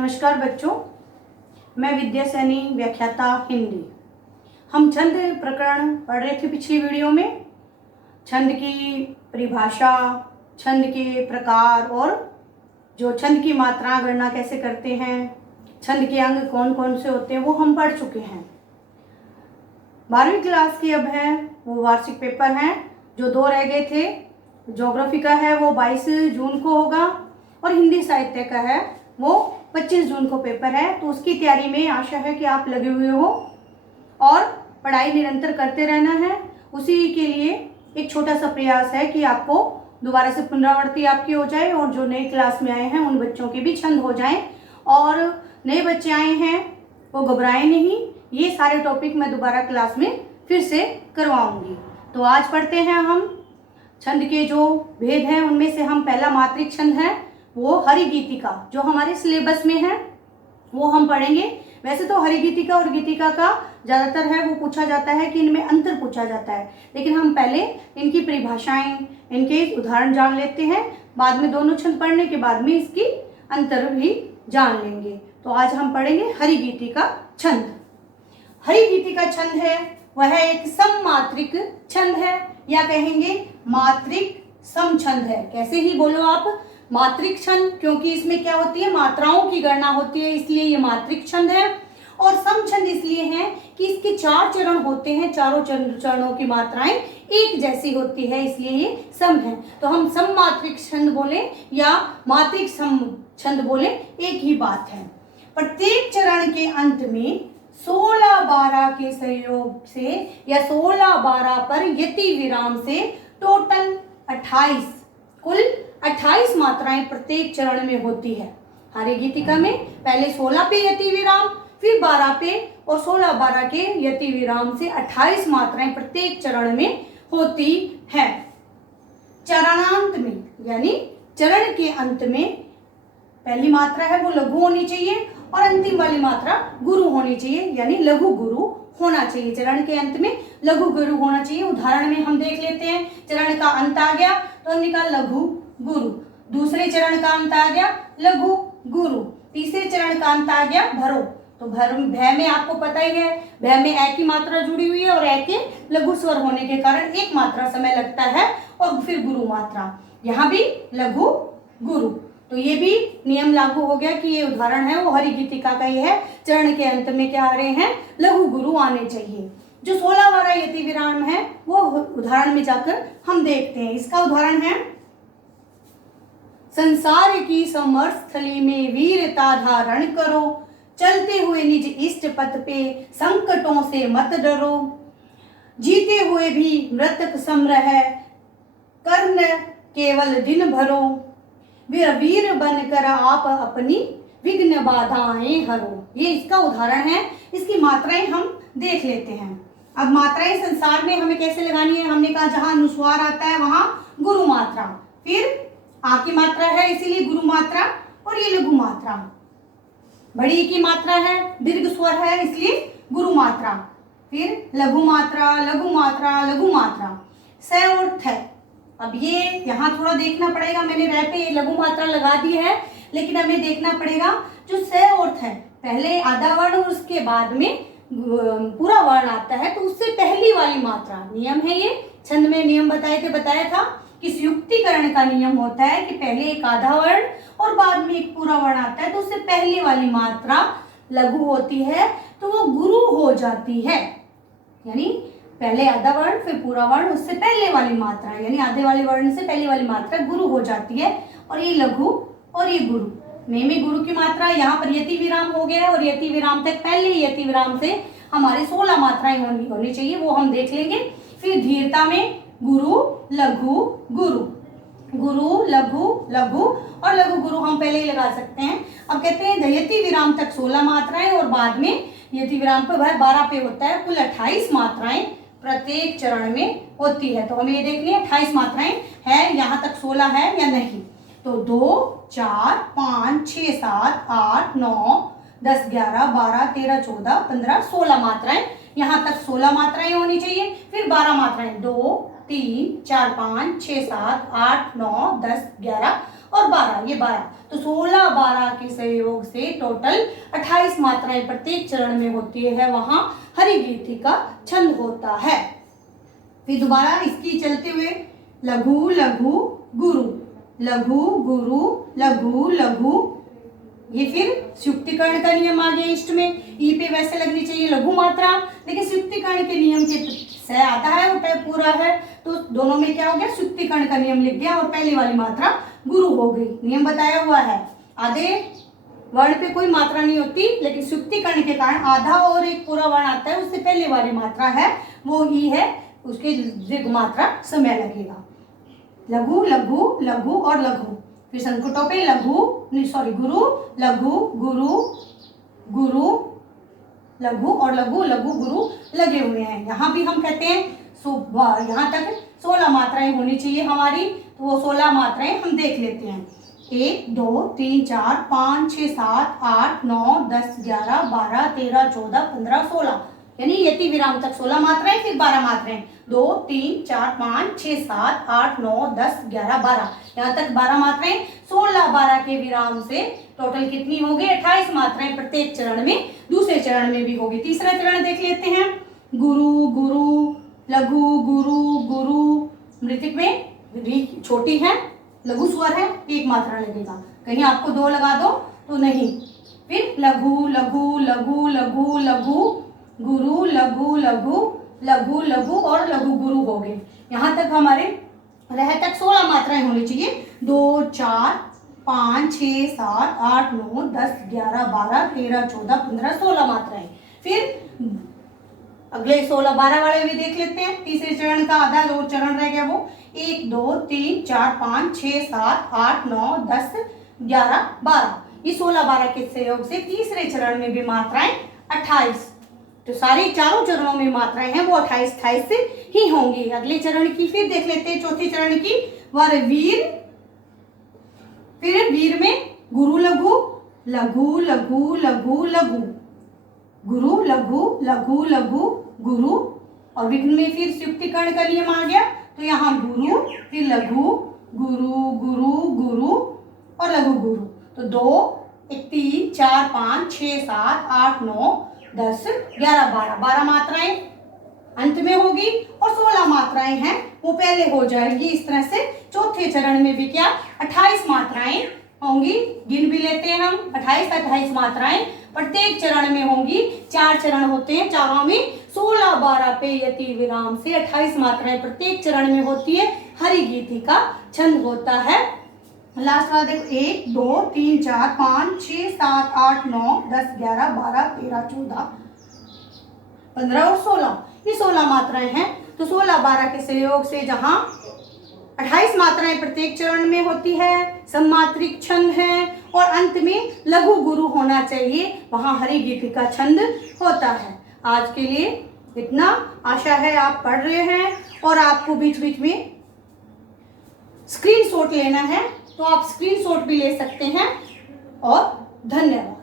नमस्कार बच्चों, मैं विद्या सैनी, व्याख्याता हिंदी। हम छंद प्रकरण पढ़ रहे थे पिछली वीडियो में। छंद की परिभाषा, छंद के प्रकार और जो छंद की मात्रा गणना कैसे करते हैं, छंद के अंग कौन कौन से होते हैं, वो हम पढ़ चुके हैं। 12वीं क्लास की अब है वो वार्षिक पेपर हैं, जो 2 रह गए थे। ज्योग्राफी का है वो 22 जून को होगा और हिंदी साहित्य का है वो 25 जून को पेपर है। तो उसकी तैयारी में आशा है कि आप लगे हुए हो और पढ़ाई निरंतर करते रहना है। उसी के लिए एक छोटा सा प्रयास है कि आपको दोबारा से पुनरावृत्ति आपकी हो जाए और जो नए क्लास में आए हैं उन बच्चों के भी छंद हो जाएं। और नए बच्चे आए हैं वो घबराएं नहीं, ये सारे टॉपिक मैं दोबारा क्लास में फिर से करवाऊंगी। तो आज पढ़ते हैं हम छंद के जो भेद हैं, उनमें से हम पहला मात्रिक छंद है वो हरिगीतिका, जो हमारे सिलेबस में है वो हम पढ़ेंगे। वैसे तो हरिगीतिका और गीतिका का ज़्यादातर है वो पूछा जाता है कि इनमें अंतर पूछा जाता है, लेकिन हम पहले इनकी परिभाषाएं, इनके उदाहरण जान लेते हैं। बाद में दोनों छंद पढ़ने के बाद में इसकी अंतर भी जान लेंगे। तो आज हम पढ़ेंगे हरिगीतिका छंद। हरिगीतिका छंद है वह एक सममात्रिक छंद है, या कहेंगे मात्रिक सम छंद है। कैसे ही बोलो आप, मात्रिक छंद, क्योंकि इसमें क्या होती है, मात्राओं की गणना होती है, इसलिए ये मात्रिक छंद है। और सम छंद इसलिए है कि इसके 4 चरण होते हैं, चारों चरणों की मात्राएं एक जैसी होती है, इसलिए ये सम है। तो हम सम मात्रिक छंद बोले या मात्रिक सम छंद बोले, एक ही बात है। प्रत्येक चरण के अंत में 16-12 के संयोग से या 16-12 पर यति विराम से टोटल 28, कुल 28 मात्राएं प्रत्येक चरण में होती है। हरिगीतिका में पहले 16 पे यति विराम, फिर 12 पे और 16-12 के यति विराम से 28 मात्राएं प्रत्येक चरण में होती है। चरणांत में यानी चरण के अंत में पहली मात्रा है वो लघु होनी चाहिए और अंतिम वाली मात्रा गुरु होनी चाहिए, यानी लघु गुरु होना चाहिए। चरण के अंत में लघु गुरु होना चाहिए। उदाहरण में हम देख लेते हैं, चरण का अंत आ गया तो हमने कहा लघु गुरु, दूसरे चरण का अंत आ गया लघु गुरु, तीसरे चरण का अंत आ गया भरो। तो भय में आपको पता ही है, भय में ए की मात्रा जुड़ी हुई है और ए के लघु स्वर होने के कारण एक मात्रा समय लगता है और फिर गुरु मात्रा, यहाँ भी लघु गुरु। तो ये भी नियम लागू हो गया कि ये उदाहरण है वो हरिगीतिका का ही है। चरण के अंत में क्या आ रहे हैं, लघु गुरु आने चाहिए। जो 16-12 यति विराम है वो उदाहरण में जाकर हम देखते हैं। इसका उदाहरण है, संसार की समरस्थली में वीरता धारण करो, चलते हुए निज इष्ट पथ पे संकटों से मत डरो, जीते हुए भी मृतक सम रहे, कर्म केवल दिन भरो, वीर बनकर आप अपनी विघ्न बाधाएं हरो। ये इसका उदाहरण है। इसकी मात्राएं हम देख लेते हैं। अब मात्राएं संसार में हमें कैसे लगानी है, हमने कहा जहां अनुस्वार आता है वहां गुरु मात्रा, फिर आ की मात्रा है इसीलिए गुरु मात्रा, और ये लघु मात्रा, बड़ी की मात्रा है, दीर्घ स्वर है इसलिए गुरु मात्रा, फिर लघु मात्रा, लघु मात्रा, लघु मात्रा, स और थ। अब ये यहाँ थोड़ा देखना पड़ेगा, मैंने रे पे लघु मात्रा लगा दी है, लेकिन हमें देखना पड़ेगा जो स और थ, पहले आधा वर्ण और उसके बाद में पूरा वर्ण आता है, तो उससे पहली वाली मात्रा, नियम है ये, छंद में नियम बताया था कि युक्तिकरण का नियम होता है कि पहले एक आधा वर्ण और बाद में एक पूरा वर्ण आता है, तो उससे पहली वाली मात्रा लघु होती है तो वो गुरु हो जाती है। यानी पहले आधा वर्ण फिर पूरा वर्ण, उससे पहले वाली मात्रा यानी आधे वाले वर्ण से पहली वाली मात्रा गुरु हो जाती है। और ये लघु और ये गुरु में गुरु की मात्रा, यहाँ पर यति विराम हो गया है और यति विराम तक पहले यति विराम से हमारे 16 मात्राएं होनी चाहिए, वो हम देख लेंगे। फिर धीरता में गुरु लघु गुरु, गुरु लघु लघु और लघु गुरु हम पहले ही लगा सकते हैं। अब कहते हैं यति विराम तक 16 मात्राएं और बाद में यति विराम पर 12 पे होता है। कुल 28 मात्राएं प्रत्येक चरण में होती है। तो हमें ये देखनी है 28 मात्राएं है, यहाँ तक 16 है या नहीं। तो 2, 4, 5, 6, 7, 8, 9, 10, 11, 12, 13, 14, 15, 16 मात्राएं, यहाँ तक 16 मात्राएं होनी चाहिए। फिर 12 मात्राएं, 2, 3, 4, 5, 6, 7, 8, 9, 10, 11 और 12, ये 12, तो 16 12 के सहयोग से टोटल 28 मात्राएं प्रत्येक चरण में होती है, वहां हरिगीति का छंद होता है। फिर दोबारा इसकी चलते हुए लघु लघु गुरु, लघु गुरु लघु लघु, ये फिर सुक्तिकरण का नियम आ गया इष्ट में। ई पे वैसे लगनी चाहिए लघु मात्रा, लेकिन सुक्तिकरण के नियम के से आता है वो पूरा है, तो दोनों में क्या हो गया, सुक्तिकरण का नियम लिख दिया और पहली वाली मात्रा गुरु हो गई। नियम बताया हुआ है, आधे वर्ण पे कोई मात्रा नहीं होती, लेकिन सुक्तिकरण के कारण आधा और एक पूरा वर्ण आता है, उससे पहले वाली मात्रा है वो ई है, उसके दीर्घ मात्रा समय लगेगा। लघु लघु लघु और लघु, फिर संकुटों पे गुरु लघु गुरु गुरु लघु और लघु लघु गुरु लगे हुए हैं। यहाँ भी हम कहते हैं यहाँ तक 16 मात्राएं होनी चाहिए हमारी, तो वो 16 मात्राएं हम देख लेते हैं। 1 2 3 4 5 6 7 8 9 10 11 12 13 14 15 16, यानी यति विराम तक 16 मात्राएं, फिर 12 मात्राएं, 2 3 4 5 6 7 8 9 10 11 12, यहाँ तक 12 मात्राएं। 16 12 के विराम से टोटल कितनी होगी, 28 मात्राएं प्रत्येक चरण में, दूसरे चरण में भी होगी। तीसरा चरण देख लेते हैं, गुरु गुरु लघु गुरु गुरु, मृतिक में री छोटी है, लघु स्वर है, एक मात्रा लगेगा, कहीं आपको 2 लगा दो तो नहीं। फिर लघु लघु लघु लघु लघु गुरु लघु लघु लघु लघु और लघु गुरु हो गए। यहाँ तक हमारे रह तक 16 मात्राएं होनी चाहिए, 2 4 5 6 7 8 9 10 11 12 13 14 15 16 मात्राएं। फिर अगले 16 12 वाले भी देख लेते हैं। तीसरे चरण का आधा जो चरण रह गया वो 1 2 3 4 5 6 7 8 9 10 11 12, ये 16 12 के सहयोग से तीसरे चरण में भी मात्राएं 28, तो सारे चारों चरणों में मात्राएं हैं वो 28 28 से ही होंगी। अगले चरण की फिर देख लेते हैं, चौथे चरण की, वर वीर। फिर वीर में गुरु लघु लघु लघु लघु लघु, गुरु लघु लघु लघु गुरु, और विघ्न में फिर सुक्तिकरण का नियम आ गया, तो यहाँ गुरु फिर लघु गुरु गुरु गुरु और लघु गुरु, तो 2 1 3 4 5 6 7 8 9 10 11 12, 12 मात्राएं अंत में होगी और 16 मात्राएं हैं वो पहले हो जाएगी। इस तरह से चौथे चरण में भी क्या 28 मात्राएं होंगी, गिन भी लेते हैं हम, 28 28 मात्राएं प्रत्येक चरण में होंगी। 4 चरण होते हैं, चारों में 16 12 पे यति विराम से 28 मात्राएं प्रत्येक चरण में होती है, हरिगीति का छंद होता है। लास्ट वाला देखो, 1 2 3 4 5 6 7 8 9 10 11 12 13 14 15 और 16, ये 16 मात्राएं हैं। तो 16 12 के सहयोग से जहां 28 मात्राएं प्रत्येक चरण में होती है, सम्मात्रिक छंद है और अंत में लघु गुरु होना चाहिए, वहां हरिगीति का छंद होता है। आज के लिए इतना, आशा है आप पढ़ रहे हैं और आपको बीच बीच में स्क्रीनशॉट लेना है तो आप स्क्रीनशॉट भी ले सकते हैं। और धन्यवाद।